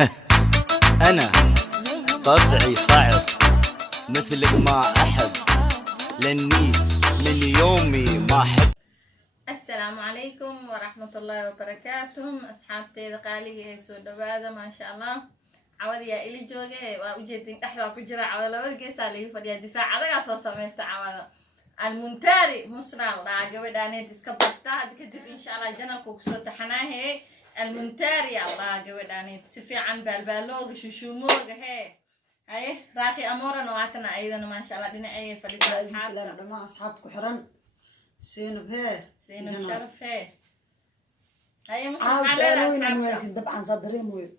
أنا طبعي صعب مثلك ما أحب لأني من يومي ما أحب. السلام عليكم ورحمة الله وبركاته أصحابتي قالي سو دبادة ما شاء الله عوض يا إلي جوجي وأوجدين أحد كجرا عوض لو جيس عليه فدي دفاع على أساس سميست عوض المنتاري مسرع لا جبت أنا تسكبتها كتب إن شاء الله جنال كوكسو تحناه المنتاري الله جبت أنا تسفي عن بالبالوج شوشوموج هاي باقي أمورنا نوعتنا أيضا ما شاء الله دنا أي فلسة أصحاب ما أصحابك حرن سينب سينو شرف هاي مش على طبعا صدرين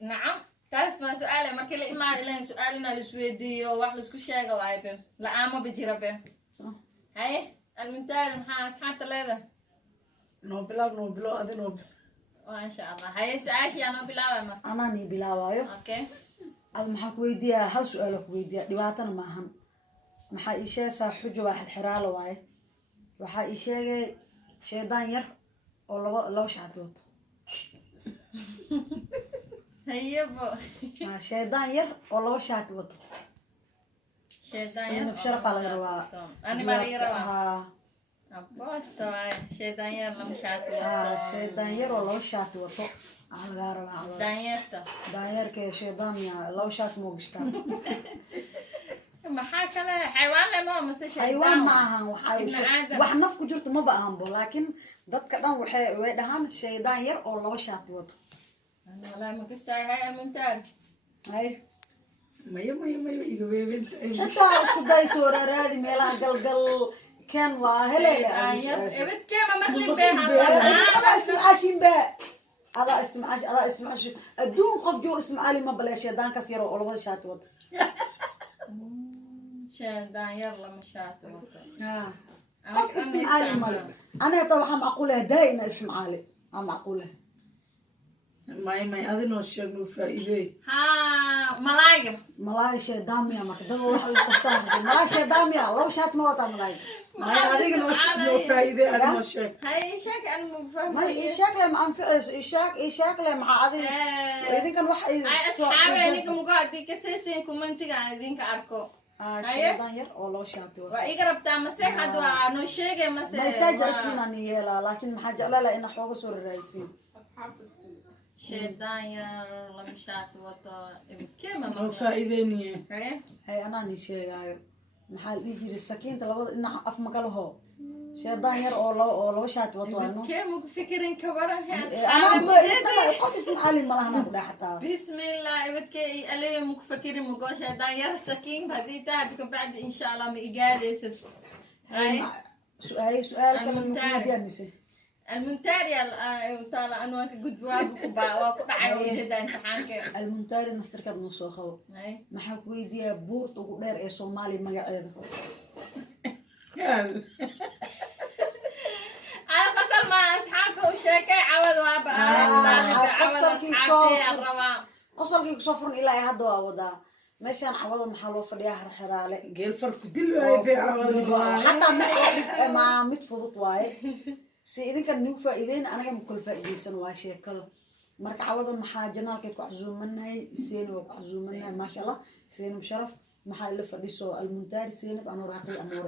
نعم تسمع سؤال ما كل إما إلين سؤالنا السويدي وواحد كل شيء قوايبه لا ما بجربه هاي المنتال محا أصحاب تلاذا نوبلا هذا نوب ما شاء الله هاي سؤال شيء أنا بلاوي أنا ني بلاوي أوكي هذا محا كويديا هل سؤالك كويديا دواتنا معهم محا إشي حجة واحد حرالة واي waxaa ii sheegay sheedaan yar oo laba shaatood haybo sheedaan yar oo laba shaati wato sheedaan yar sharafa laga rabaa ani ma laga rabaa aposto sheedaan yar laba shaati wato sheedaan yar oo laba shaati wato aan laga rabaa daanyarka sheedaan ya laba shaati ma gishtaa maxaa kale xayawaan leh ma mise xayawaan ma ahan wax naf ku jirto ma baahan bo laakiin dadka dhan way dhahaan sheedaan yar oo laba shaati wato wallahi ma kasay hay almuntaan hay mayo iga weebinta inta isku day soo raadi meelaha galgal kan waa helay ebed keema maqlin bee halala ismaashin bee ala ismaash adduun qof joo ismaali ma bale sheedaan kas yar oo laba shaati wato شادان يلا مشات اسم عالي مالك أنا طبعا معقولة دائما اسم عالي معقولة ما أذن وشيء فائدة ها ملايكة شيء دامية ما كده واحد يقطعها ملايكة شيء دامية الله وشات موتا ملايكة ما أذن وشيء فائدة أنا وشيء هاي شك أنا مفهم ما يشكله مع يشكله مع هذه إذا كان واحد أصحابي اللي كم قاعد كسيسين كومنتي قاعدين كأركو sheedaan yar oo laba shaati wato waa iga rabtaa maseexad waa noo sheegay mase ma sajashin aan yeelaa laakiin maxaa jeclaa in xooga soo raadsin sheedaan yar laba shaati wato ibkeema ma faa'iideynaya hay anaa ni sheegayo maxaa la jiri sakiinta labada dhinac af ma kala hoo sheedaan yar oo laba shaati wato ano ibkeema ku fikirin ka waran hees ana qof ismaali malaha ku dhaxtaa bismillah ibkee alayhi mu ku fikirin mu goosha sheedaan yar sakiin hadii taad ka bacdi insha Allah ma igaadeysad سؤال كلام مقدمسه المنتاري طالع انواع قدواب وقطعي وجدا امتحانك المنتاري نفتركب نص خو ما حكوا ويديا بورت ugu dheer ee Soomaali magaceeda على خسر ما اصحابه وشاكي عوض وابا qosolkii kusoo furan ilaa hadda waa wadaa meeshaan cawada maxaa loo fadhiyaa xiraale geel farku dil waaye hatta ma mid fudud waaye si idinka nigu faa'iideyn anaga ma kul faa'iideysan waa sheekada marka cawada maxaa janaalkeed ku casuumanahay seen oo ku casuumanahay ma sha Allah seen sharaf maxaa la fadhiso almuntaari seen anoo raaqay amoor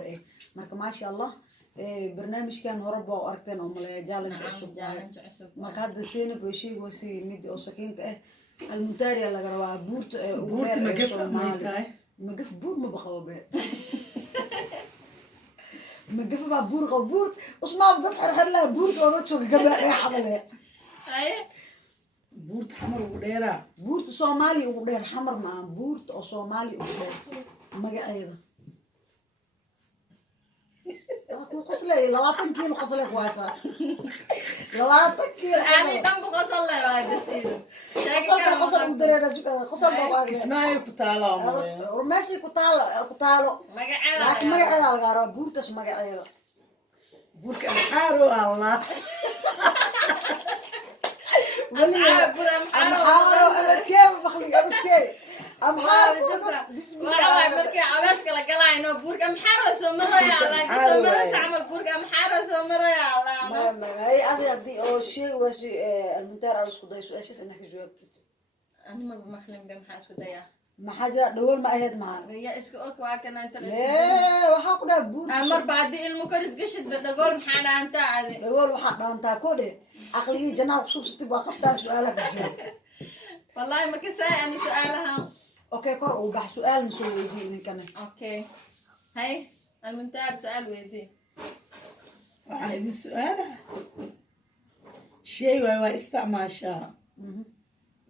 marka ma sha Allah barnaamijkan horeba oo aragteen oo malaya challenge cusub marka hadda seen booshii wasi mid oo sakiinta المنتاري اللي قروا بورت مقف بور ما بقوا بيت مقف ما بور غبور اسمع بدك حلا بورت ولا شو قبل ايه عمله اي بورت حمر وديرا بورت صومالي ودير حمر مع بورت او صومالي ودير مقعيده قصلي لو كيلو قصلي كويسه لو كيلو انا دم قصلي واحد سيده قصل مدرينا قصل بابا اسمعي كتالا ماشي كتالو لكن ما قاعد على غارة بورتش ما قاعد بورك حارو الله أنا كيف بخلي كيف أم حارو بسم الله مركي عباسك لقلا إنه بورك أم حارو سمرة يا الله سمرة تعمل بورك أم حارو سمرة يا الله ما هي أنا دي أو شيء وشيء المنتهى على سكوت ده شو إيش إنك جوابت أنا ما بمخلم بمحاس ودايا maxaa jira dhagool ma ahayd maha يا إسكو أك واكن أنت lee waxaa ku dhaha buurka أمر بعدي المكرس قشت بدقول محانا أنت عادي dhagool waxaa dhaantaa ko dhe aqligii janaal kusubsatib waa qabtaa su-aalaha ka jiro والله ما كساي أنا سؤالها okay kor uu bax su-aal ma soo weydiye idinkana أوكي هاي المنتار سؤال ويدي waxaan idin su-aalaha shay waay waa isticmaashaa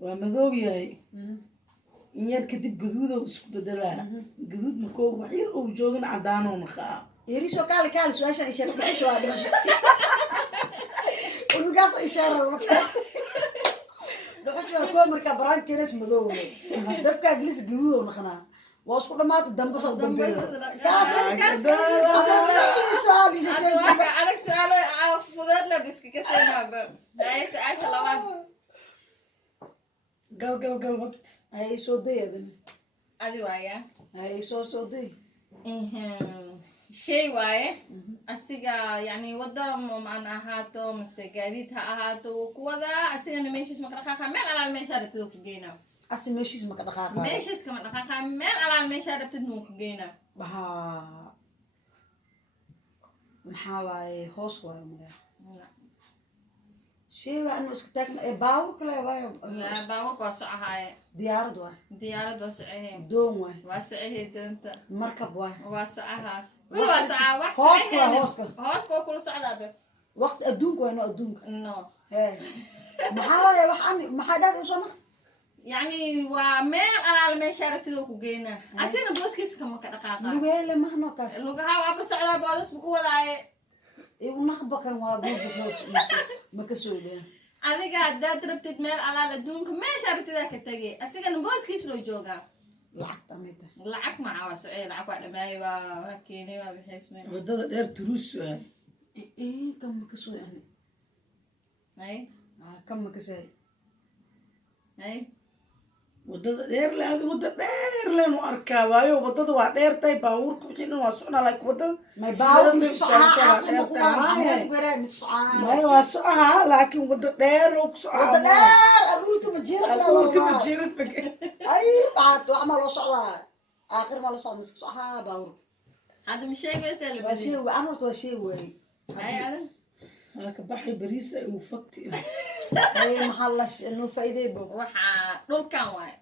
waa madow yahay in yar kadib gaduudow isku bedelaa gaduud makoo wax yar ou joogin cadaanow naqaa yariso kaali kaali su-aashan isheeg dhuxusha waa dhimasho unugaas isheera markaas dhuxusha waa kuwa markaa baraankenas madow dabkaa gelis gaduudow naqanaa waa isku dhamaata damba soo dambeeyo kaas su-aal isheeg عندك سؤال فضل لبس كسينا هاي سؤال شلوان gal wad hay soo day adan أدي وايا hay soo day شيء وايا أسيجا يعني وضم معنا هاتو مسجديتها هاتو وكذا أسيجا نمشي اسمك رخاء كمل على المشارة تدوك جينا asi meeshiis maka dhaqaaqa ماشي اسمك رخاء كمل على المشارة تدوك جينا bahaa maxaa waaye hoos waayo magaa shay waa inu iska taagna ee baawur kale waayo لا باور واسع هاي diyaarad waayo ديارة واسعه doon waayo واسعه دنت markab waayo واسعها كل واسعة hooska واسعة waa hooska هوسكو كل صعدة waqti adduunka waa inu adduunka إنه hee maxaa waaye waxaan maxaa dhaad usoo naq يعني ومال على المشارة تدوك جينا أسينا بوسكيس كم كدقاقة lugeele mahno kaas لوجها وابس على بالس بقوة داي igu naqbakan waa buubukoos maka soo dheer أذيك هدا تربت مال على الدونك مشارة تداك تجي أسينا بوسكيس لو جوجا lacagta amita لعك مع وسعي لعك واحد ما يبا هكيني ما بحس منه wadada dheer turuus waay kan maka soo yani أي kan maka saay أي wadada dheer le adi wada dheer leenu arkaa waayo wadada waa dheertahay baabuurka wixii dhan waa socnaa laakiin wadada may baawur mis waa maya waa socahaa laakiin wada dheer oo ku wada socaa dheer aruurta ma jira abuurka ma jirin ay baad wax ma loo socdaa aakhir ma loo socdaa miska socaha baawur هذا مش شيء يسأل waa shay بدي aan horta waa shay waaye أي هذا halka baxay bariisa uu fakti ay maxaa la noo faa'iiday bo وح دول كان واي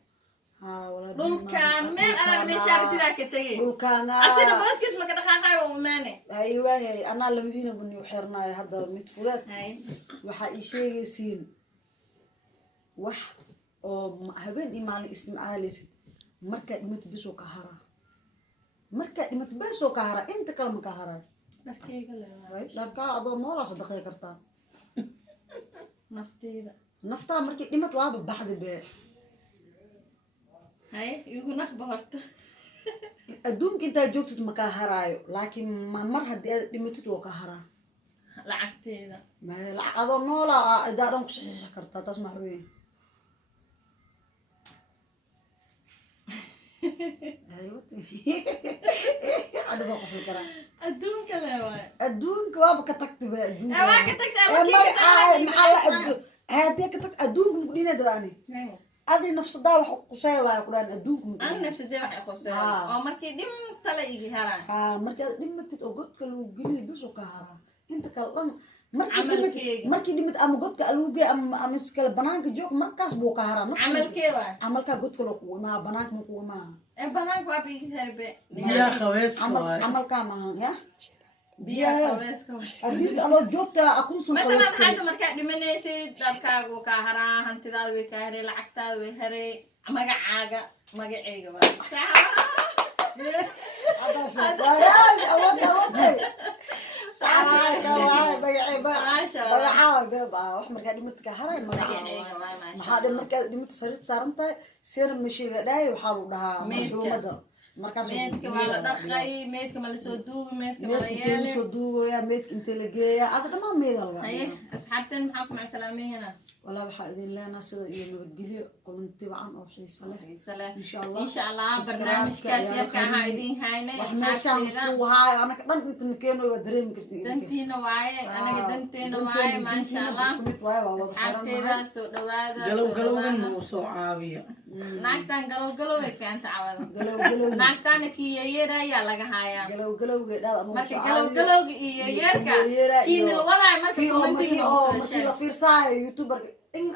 ها wala دول كان مال على المشارة تداك تجي dhulkaana أسينا بوسكيس ما كدقاقة وماني ay waayay anaa labadiina bani u xirnaay hadda mid fudeed هاي waxaa ii sheegaysiin wax oo habeen iyo maalin isticmaalaysid markaad dhimato besoo ka haraa markaad dhimato besoo ka haraa inta kale ma ka haraa نحكي كلام dharkaa adoo noolaa sadaqay kartaa نفتي ذا naftaa markay dhimad waaba baxdi bee هاي يقول نخبرت adduunka intaad joogtid ma kaa haraayo laakiin mar haddii aad dhimatid waa ka haraa لعقتي ذا lacag adoo noolaa idaa dhan ku saxiixi kartaa taas maxa weeye adhiba qosli karaa أدون كلام adduunka waaba ka tagti ba adduunka waa ka tagtay, Ee, ama kii ka tagtay, maxaa la maxaa haddii ka tagta adduunka muku dhinadaani adi nafsadaa wax kusay waaya ku dhahan adduunka muku أنا نفس الدواء حيقصي آه. أو ما كيدم طلع يجي هرا haa markii aad dhimatid oo godka lagu geliyo bisoo ka haraa inta kale dhan Camalkeyga. markii dhimid ama godka lagu geey ama si kale banaanka joog markaas buu ka haraa nafta- عمل كيوا camalkaa godka loo kugu imaa banaanka ma kugu imaa بنانك وابي هربي biyaa khaweyska waay camalkaa maahan ya بيا خويسكم haddii adoo joogta akunsan مثلا حد مركا دمنيسي دبكاغ وكاهرا هنتداد وكاهري لعقتاد وهري مقعاقا مقعيقا maxaa dhe markaad dhimata sariirta saaran tahay sina mashiiga dhahay waxaa lagu dhahaa Meydka. marxuumada markaas ميدك ولا دقاي ميدك ما لسو دوب ميدك ما meedka intee ليالي lasoo duugaya meedka intee la geeya ada dhamaan meeda laga هاي أصحابتين معاكم على سلامي هنا والله بحايدين لنا سيدا إيه نبتقلي كنت طبعا أو حيصة له سلام إن شاء الله إن شاء الله برنامج كاسيرك هايدين هاينا وحماشا مصفو هاي أنا كمان أنت نكينو يدريم كرتي دنتينا واعي أنا دنتينا واعي ما شاء الله أصحابتي سو دوادا galowgalowgan ma u soo caabiya naagtan galow ay fiicanta cawada قلو naagtana kiyayeera ayaa laga hayaa قلو قلو marka galowgalowga iyo yeerka kiina walaay marka commentiga oo markii la fiirsaayo youtuber in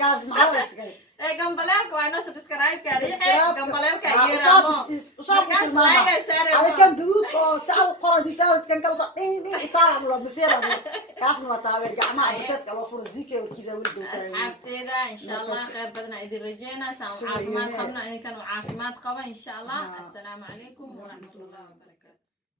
kaas maxaa iska gambaleelka waa inoo subscribe ka riixay gambaleelka yeeramo usaab kan gaduud oo saal qoran ditaawad kan kala soo in taa la miseera kaasna waa taabeer gacmaha dadka loo furo zikay warkiisa wali doontaa asxaabteeda insha Allah khayr badan idin rajeena caafimaad qabna in kan caafimaad qaba insha Allah assalaamu calaykum wa rahmatullahi wa barakatuh